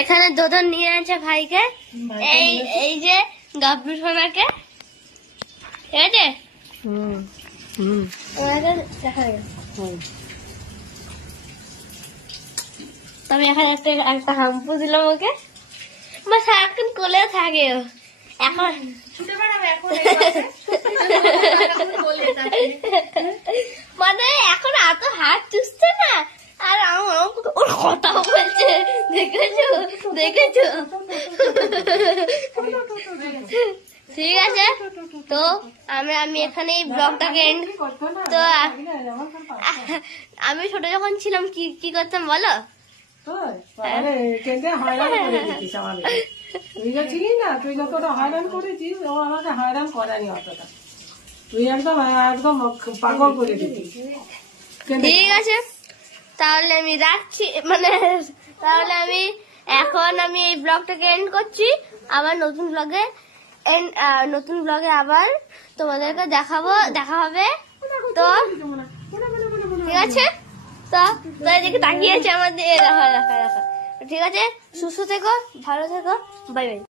এখানে দোদন নিয়ে আছে ভাইকে, এই যে গাব্বু সোনাকে, ঠিক আছে। আমি এখানে একটা হাম্পু দিলাম ওকে, বা সারাক্ষণ কোলে থাকে। এখন মানে এখন এত হাত চুষছে না, আর ওর কথাও বলছে, দেখেছো দেখেছো। ঠিক আছে, তো আমি এখানে ব্লগটাকে এন্ড। তো আমি ছোট যখন ছিলাম কি কি করতাম বলো? তুই যে ছিলি না, তুই যতটা হয়রান করেছিস ও আমাকে হয়রান করেনি অতটা। তুই একদম একদম পাগল করে দিতিস। ঠিক আছে, তাহলে আমি রাখছি, মানে তাহলে এখন আমি এই ব্লগটাকে এন্ড করছি। আবার নতুন ব্লগে আবার তোমাদেরকে দেখা হবে। তো ঠিক আছে, তো এদিকে তাকিয়েছে আমাদের, রাখা। ঠিক আছে, সুস্থ থেকো, ভালো থেকো, বাই বাই।